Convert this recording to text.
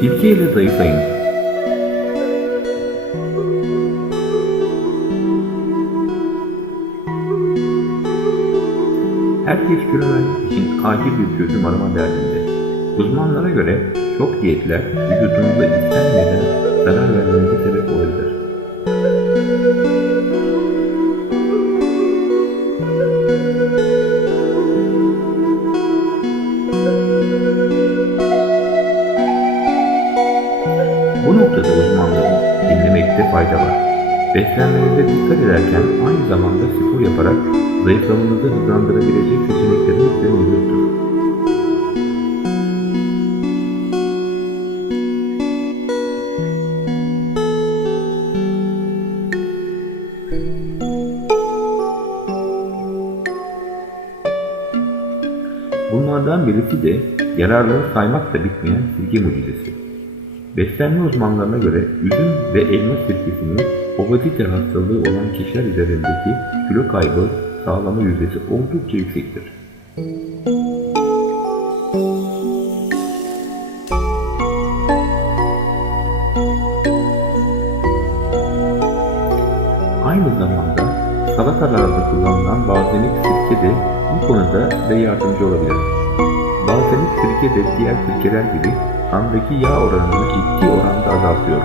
Sirke ile zayıflayın. Herkes vermek için acil bir çözüm arama derdinde. Uzmanlara göre çok diyetler vücudunuza istenmeden Bu noktada uzmanları dinlemekte fayda var. Beslenmenize dikkat ederken aynı zamanda spor yaparak zayıflamanızı hızlandırabilecek seçenekleriniz de mevcuttur. Bunlardan birisi de yararlılığı saymakla bitmeyen silge mucizesi. Beslenme uzmanlarına göre üzüm ve elma sirkesinin obezite hastalığı olan kişiler üzerindeki kilo kaybı sağlama yüzdesi oldukça yüksektir. Aynı zamanda salatalarda kullanılan balzamik sirke de bu konuda size yardımcı olabilir. Balzamik sirke de diğer sirkeler gibi kandaki yağ oranını ciddi oranda azaltıyor.